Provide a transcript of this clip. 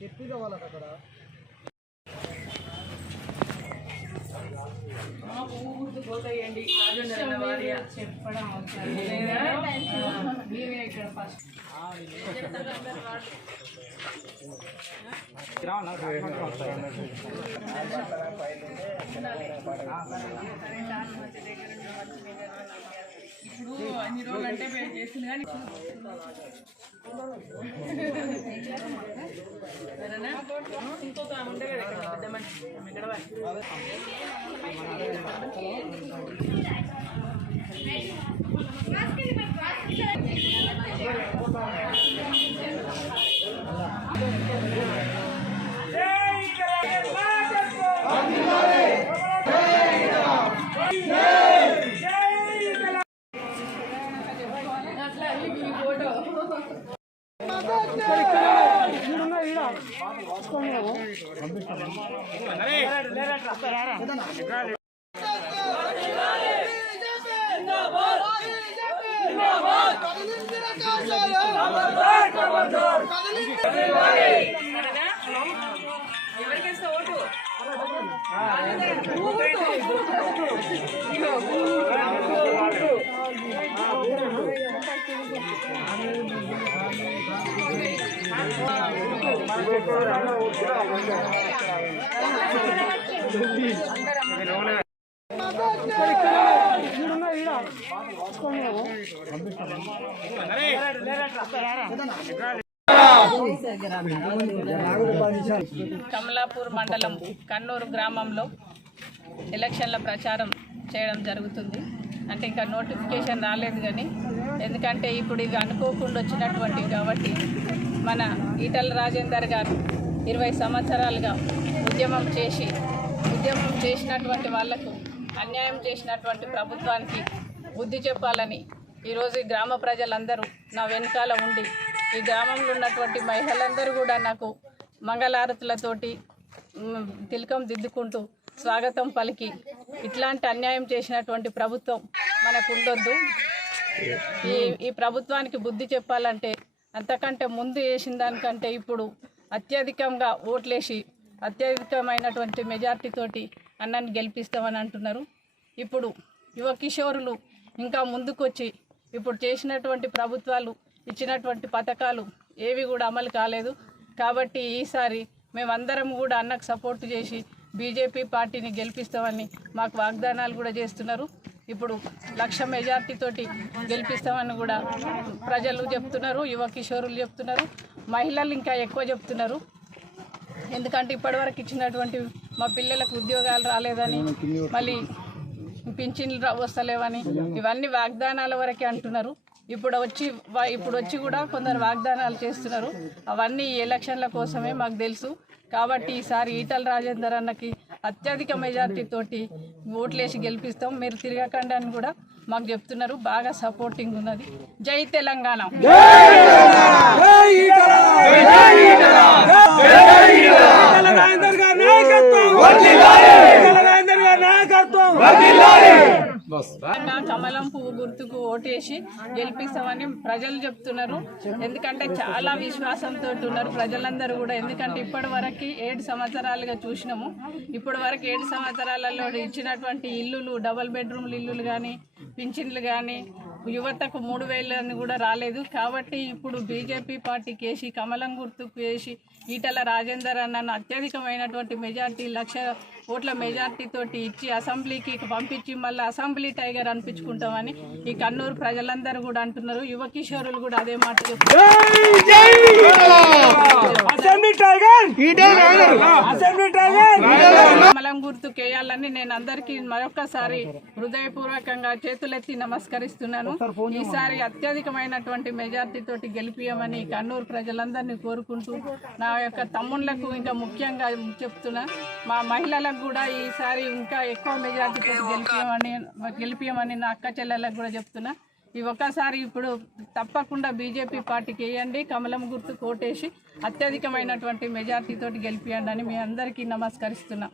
చెప్పిగా వాళ్ళకి అక్కడ పోతాయండి చెప్పడం మేమే ఇక్కడ ఫస్ట్ ఇప్పుడు అన్ని రోజులు అంటే మేము చేసింది కానీ ఇంకొక ఉండే కదా ఇక్కడ పెద్ద మనిషి ఇక్కడ ఎవరికేస్తే ఓటు కమలాపూర్ మండలం కన్నూరు గ్రామంలో ఎలక్షన్ల ప్రచారం చేయడం జరుగుతుంది. అంటే ఇంకా నోటిఫికేషన్ రాలేదు కానీ ఎందుకంటే ఇప్పుడు ఇవి అనుకోకుండా వచ్చినటువంటి కాబట్టి మన ఈటల రాజేందర్ గారు 20 సంవత్సరాలుగా ఉద్యమం చేసినటువంటి వాళ్లకు అన్యాయం చేసినటువంటి ప్రభుత్వానికి బుద్ధి చెప్పాలని ఈరోజు ఈ గ్రామ ప్రజలందరూ నా వెనకాల ఉండి ఈ గ్రామంలో ఉన్నటువంటి మహిళలందరూ కూడా నాకు మంగళారతులతోటి తిలకం దిద్దుకుంటూ స్వాగతం పలికి ఇట్లాంటి అన్యాయం చేసినటువంటి ప్రభుత్వం మనకు ఉండొద్దు. ఈ ప్రభుత్వానికి బుద్ధి చెప్పాలంటే అంతకంటే ముందు వేసిన దానికంటే ఇప్పుడు అత్యధికంగా ఓట్లేసి అత్యధికమైనటువంటి మెజార్టీతోటి అన్నని గెలిపిస్తామని అంటున్నారు. ఇప్పుడు యువ కిషోరులు ఇంకా ముందుకొచ్చి ఇప్పుడు చేసినటువంటి ప్రభుత్వాలు ఇచ్చినటువంటి పథకాలు ఏవి కూడా అమలు కాలేదు కాబట్టి ఈసారి మేమందరం కూడా అన్నకు సపోర్ట్ చేసి బీజేపీ పార్టీని గెలిపిస్తామని మాకు వాగ్దానాలు కూడా చేస్తున్నారు. ఇప్పుడు 1,00,000 మెజార్టీతోటి గెలిపిస్తామని కూడా ప్రజలు చెప్తున్నారు, యువ కిషోరులు చెప్తున్నారు, మహిళలు ఇంకా ఎక్కువ చెప్తున్నారు. ఎందుకంటే ఇప్పటివరకు ఇచ్చినటువంటి మా పిల్లలకు ఉద్యోగాలు రాలేదని, మళ్ళీ పింఛన్లు వస్తలేవని ఇవన్నీ వాగ్దానాల వరకే అంటున్నారు. ఇప్పుడు వచ్చి కూడా కొందరు వాగ్దానాలు చేస్తున్నారు. అవన్నీ ఈ ఎలక్షన్ల కోసమే మాకు తెలుసు. కాబట్టి ఈసారి ఈటల రాజేందర్ అన్నకి అత్యధిక మెజార్టీతోటి ఓట్లేసి గెలిపిస్తాం, మీరు తిరగకండి అని కూడా మాకు చెప్తున్నారు. బాగా సపోర్టింగ్ ఉన్నది. జై తెలంగాణ. కమలం పువ్వు గుర్తుకు ఓటేసి గెలిపిస్తామని ప్రజలు చెప్తున్నారు. ఎందుకంటే చాలా విశ్వాసంతో ఉన్నారు ప్రజలందరూ కూడా. ఎందుకంటే ఇప్పటి వరకు 7 సంవత్సరాలుగా చూసినాము. ఇప్పటి వరకు 7 సంవత్సరాలలో ఇచ్చినటువంటి ఇల్లులు, డబుల్ బెడ్రూమ్లు ఇల్లులు కానీ, పింఛన్లు కానీ, యువతకు 3,000 అని కూడా రాలేదు. కాబట్టి ఇప్పుడు బీజేపీ పార్టీకి వేసి, కమలం గుర్తుకు వేసి, ఈటల రాజేందర్ అన్నను అత్యధికమైనటువంటి మెజార్టీ 1,00,000 ఓట్ల మెజార్టీతోటి ఇచ్చి అసెంబ్లీకి పంపించి మళ్ళీ అసెంబ్లీ టైగర్ అనిపించుకుంటామని ఈ కన్నూరు ప్రజలందరూ కూడా అంటున్నారు. యువ కిషోరులు కూడా అదే మాట చెప్తున్నారు. కమలం గుర్తుకు వేయాలని నేను అందరికీ మరొకసారి హృదయపూర్వకంగా చేతులెత్తి నమస్కరిస్తున్నాను. ఈసారి అత్యధికమైనటువంటి మెజార్టీ తోటి గెలిపియమని కన్నూరు ప్రజలందరినీ కోరుకుంటూ, నా యొక్క తమ్ముళ్లకు ఇంకా ముఖ్యంగా చెప్తున్నా, మా మహిళలకు కూడా ఈసారి ఇంకా ఎక్కువ మెజార్టీ తోటి గెలిపియమని నా అక్క చెల్లెళ్ళకు కూడా చెప్తున్నా. ఈ ఒక్కసారి ఇప్పుడు తప్పకుండా బీజేపీ పార్టీకి వేయండి, కమలం గుర్తు కోటేసి అత్యధికమైనటువంటి మెజార్టీ తోటి గెలిపియండి అని మీ అందరికీ నమస్కరిస్తున్నా.